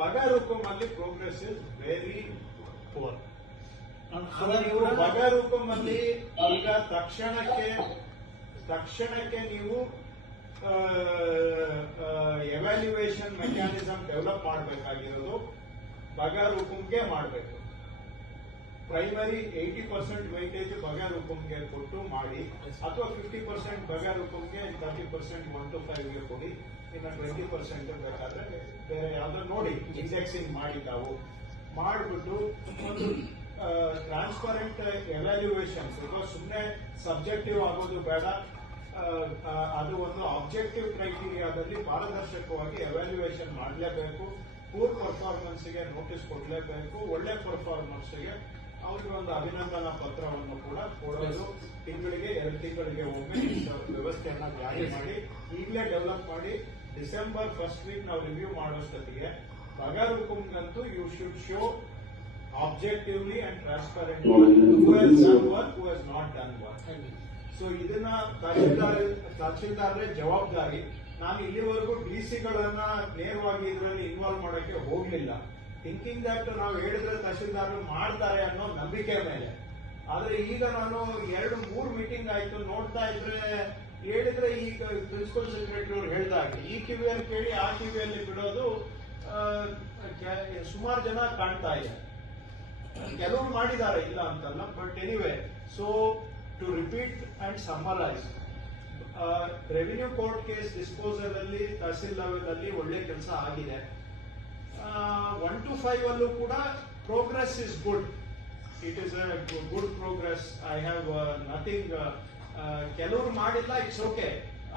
ಬಗಾರುಕುಂ ಅಲ್ಲಿ progress is very poor. ನೀವು ಬಗಾರುಕುಂ ಅಲ್ಲಿ ಈಗ ತಕ್ಷಣಕ್ಕೆ ನೀವು ಎವ್ಯಾಲ್ಯೂಯೇಷನ್ ಮೆಕ್ಯಾನಿಸಮ್ ಡೆವಲಪ್ ಮಾಡಬೇಕಾಗಿರೋದು ಬಗಾರುಕುಂಗೆ ಮಾಡಬೇಕು. ಪ್ರೈಮರಿ 80% ವೈಟೇಜ್ ಬಗಾರುಕುಂಗೆ ಕೊಟ್ಟು ಮಾಡಿ, ಅಥವಾ 50% ಬಗಾರುಕುಂಗೆ 30% 1 to 5ಗೆ ಕೊಡಿ. ಇನ್ನು 20% ಬೇಕಾದ್ರೆ ಬೇರೆ ಯಾವ್ದೋ ನೋಡಿ ಇಂಡೆಕ್ಸಿಂಗ್ ಮಾಡಿ ತಾವು ಮಾಡಿಬಿಟ್ಟು ಒಂದು ಟ್ರಾನ್ಸ್ಪರೆಂಟ್ ಎವ್ಯಾಲ್ಯೂಯೇಷನ್ಸ್. ಸುಮ್ಮನೆ ಸಬ್ಜೆಕ್ಟಿವ್ ಆಗೋದು ಬೇಡ, ಅದು ಒಂದು ಆಬ್ಜೆಕ್ಟಿವ್ ಕ್ರೈಟೀರಿಯಾದಲ್ಲಿ ಪಾರದರ್ಶಕವಾಗಿ ಎವ್ಯಾಲ್ಯೂಯೇಷನ್ ಮಾಡಲೇಬೇಕು. ಪೂರ್ ಪರ್ಫಾರ್ಮೆನ್ಸ್ಗೆ ನೋಟಿಸ್ ಕೊಡಲೇಬೇಕು. ಒಳ್ಳೆ ಪರ್ಫಾರ್ಮೆನ್ಸ್ಗೆ ಅವ್ರಿಗೆ ಒಂದು ಅಭಿನಂದನಾ ಪತ್ರವನ್ನು ಕೂಡ ಕೊಡೋದು. ತಿಂಗಳಿಗೆ 2 ತಿಂಗಳಿಗೆ ಒಮ್ಮೆ ವ್ಯವಸ್ಥೆಯನ್ನ ಜಾರಿ ಮಾಡಿ ಈಗಲೇ ಡೆವಲಪ್ ಮಾಡಿ ಡಿಸೆಂಬರ್ ಫಸ್ಟ್ ವೀಕ್ ನಾವು ರಿವ್ಯೂ ಮಾಡೋಷ್ಟೊತ್ತಿಗೆ ಬಗಾರುಕುಂಗಂತೂ you should show objectively and transparently who has done work, who has not done work. So ಇದನ್ನ ತಹಶೀಲ್ದಾರ್ರೆ ಜವಾಬ್ದಾರಿ. ನಾನು ಇಲ್ಲಿವರೆಗೂ ಡಿಸಿಗಳನ್ನ ನೇರವಾಗಿ ಇದರಲ್ಲಿ ಇನ್ವಾಲ್ವ್ ಮಾಡೋಕೆ ಹೋಗ್ಲಿಲ್ಲ, ಥಿಂಕಿಂಗ್ ದಟ್ ನಾವು ಹೇಳಿದ್ರೆ ತಹಶೀಲ್ದಾರ್ ಮಾಡ್ತಾರೆ ಅನ್ನೋ ನಂಬಿಕೆ ಮೇಲೆ. ಆದ್ರೆ ಈಗ ನಾನು 2-3 ಮೀಟಿಂಗ್ ಆಯ್ತು, ನೋಡ್ತಾ ಇದ್ರೆ ಹೇಳಿದ್ರೆ ಈಗ ಪ್ರಿನ್ಸಿಪಲ್ ಸೆಕ್ರೆಟರಿ ಅವರು ಹೇಳಿದಾಗ ಈ ಕಿವಿಯಲ್ಲಿ ಕೇಳಿ ಆ ಕಿವಿಯಲ್ಲಿ ಬಿಡೋದು ಸುಮಾರು ಜನ ಕಾಣ್ತಾ ಇದೆ. ಕೆಲವರು ಮಾಡಿದ್ದಾರೆ, ಇಲ್ಲ ಅಂತಲ್ಲ, but anyway. So to repeat and summarise, revenue court case disposal ಅಲ್ಲಿ ತಹಸೀಲ್ ಲೆವೆಲ್ ಅಲ್ಲಿ ಒಳ್ಳೆ ಕೆಲಸ ಆಗಿದೆ. 1 to 5 ಅಲ್ಲೂ ಕೂಡ progress is good. It is a good progress. I have nothing. ಕೆಲವರು ಮಾಡಿಲ್ಲ, ಇಟ್ಸ್ ಓಕೆ.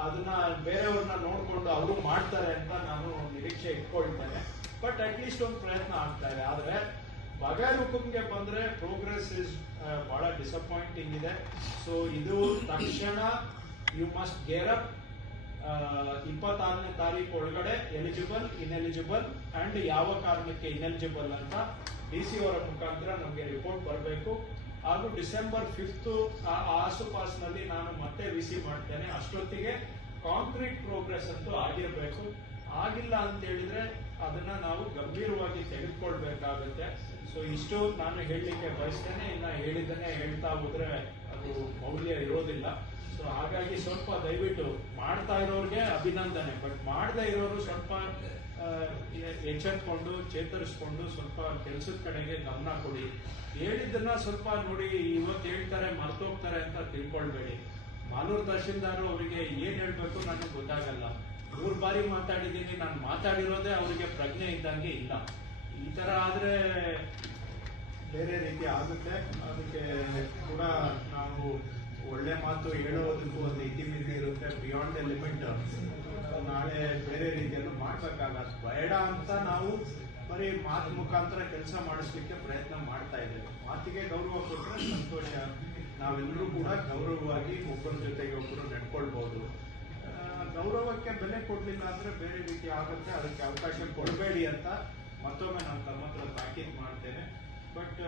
ಅದನ್ನ ಬೇರೆಯವ್ರನ್ನ ನೋಡ್ಕೊಂಡು ಅವರು ಮಾಡ್ತಾರೆ ಅಂತ ನಾನು ನಿರೀಕ್ಷೆ ಇಟ್ಕೊಳ್ತೇನೆ. ಬಟ್ ಅಟ್ ಲೀಸ್ಟ್ ಒಂದು ಪ್ರಯತ್ನ ಆಗ್ತಾ ಇದೆ. ಆದ್ರೆ ಬಗಾರುಕುಂಗೆ ಬಂದ್ರೆ ಪ್ರೋಗ್ರೆಸ್ ಇಸ್ ಬಹಳ ಡಿಸಪಾಯಿಂಟಿಂಗ್ ಇದೆ. ಸೊ ಇದು ತಕ್ಷಣ ಯು ಮಸ್ಟ್ ಗೇರ್ ಅಪ್. 26ನೇ ತಾರೀಕು ಒಳಗಡೆ ಎಲಿಜಿಬಲ್, ಇನ್ಎಲಿಜಿಬಲ್ ಅಂಡ್ ಯಾವ ಕಾರಣಕ್ಕೆ ಇನ್ಎಲಿಜಿಬಲ್ ಅಂತ ಡಿಸಿ ಅವರ ಮುಖಾಂತರ ನಮಗೆ ರಿಪೋರ್ಟ್ ಬರಬೇಕು. ಹಾಗೂ ಡಿಸೆಂಬರ್ 5th ಆಸುಪಾಸಿನಲ್ಲಿ ನಾನು ಮತ್ತೆ ವಿಸಿ ಮಾಡ್ತೇನೆ. ಅಷ್ಟೊತ್ತಿಗೆ ಕಾಂಕ್ರೀಟ್ ಪ್ರೋಗ್ರೆಸ್ ಅಂತೂ ಆಗಿರಬೇಕು. ಆಗಿಲ್ಲ ಅಂತ ಹೇಳಿದ್ರೆ ಅದನ್ನ ನಾವು ಗಂಭೀರವಾಗಿ ತೆಗೆದುಕೊಳ್ಬೇಕಾಗುತ್ತೆ. ಸೊ ಇಷ್ಟು ನಾನು ಹೇಳಲಿಕ್ಕೆ ಬಯಸ್ತೇನೆ. ಇನ್ನ ಹೇಳಿದ್ದನ್ನೇ ಹೇಳ್ತಾ ಹೋದ್ರೆ ಅದು ಮೌಲ್ಯ ಇರೋದಿಲ್ಲ. ಸೊ ಹಾಗಾಗಿ ಸ್ವಲ್ಪ ದಯವಿಟ್ಟು ಮಾಡ್ತಾ ಇರೋರಿಗೆ ಅಭಿನಂದನೆ, ಬಟ್ ಮಾಡದೇ ಇರೋರು ಸ್ವಲ್ಪ ಎಚ್ಚೆತ್ಕೊಂಡು ಚೇತರಿಸ್ಕೊಂಡು ಸ್ವಲ್ಪ ಕೆಲಸದ ಕಡೆಗೆ ಗಮನ ಕೊಡಿ. ಹೇಳಿದ್ದನ್ನ ಸ್ವಲ್ಪ ನೋಡಿ, ಇವತ್ತು ಹೇಳ್ತಾರೆ ಮರ್ತೋಗ್ತಾರೆ ಅಂತ ತಿಳ್ಕೊಳ್ಬೇಡಿ. ಮಾಲೂರು ತಹಶೀಲ್ದಾರ್ ಅವರಿಗೆ ಏನ್ ಹೇಳ್ಬೇಕು ನನಗೆ ಗೊತ್ತಾಗಲ್ಲ. 3 ಬಾರಿ ಮಾತಾಡಿದ್ದೀನಿ, ನಾನು ಮಾತಾಡಿರೋದೇ ಅವರಿಗೆ ಪ್ರಜ್ಞೆ ಇದ್ದಂಗೆ ಇಲ್ಲ. ಈ ತರ ಆದ್ರೆ ಬೇರೆ ರೀತಿ ಆಗುತ್ತೆ. ಅದಕ್ಕೆ ಕೂಡ ನಾವು ಒಳ್ಳೆ ಮಾತು ಹೇಳೋದಕ್ಕೂ ಒಂದು ಇತಿಮಿತಿ ಇರುತ್ತೆ. ಬಿಯಾಂಡ್ ಎ ಲಿಮಿಟ್ ನಾಳೆ ಬೇರೆ ರೀತಿಯಲ್ಲೂ ಮಾಡ್ಬೇಕಾಗತ್ತೆ. ಬೇಡ ಅಂತ ನಾವು ಬರೀ ಮಾತು ಮುಖಾಂತರ ಕೆಲಸ ಮಾಡಿಸ್ಲಿಕ್ಕೆ ಪ್ರಯತ್ನ ಮಾಡ್ತಾ ಇದ್ದೇವೆ. ಮಾತಿಗೆ ಗೌರವ ಕೊಟ್ಟರೆ ಸಂತೋಷ. ನಾವೆಲ್ಲರೂ ಕೂಡ ಗೌರವವಾಗಿ ಒಬ್ಬರ ಜೊತೆಗೆ ಒಬ್ಬರು ನಡ್ಕೊಳ್ಬಹುದು. ಗೌರವಕ್ಕೆ ಬೆಲೆ ಕೊಡ್ಲಿಲ್ಲ ಅಂದ್ರೆ ಬೇರೆ ರೀತಿ ಆಗುತ್ತೆ. ಅದಕ್ಕೆ ಅವಕಾಶ ಕೊಡಬೇಡಿ ಅಂತ ಮತ್ತೊಮ್ಮೆ ನಾನು ತಮ್ಮ ಹತ್ರ ತಾಕೀತು ಮಾಡ್ತೇನೆ. ಬಟ್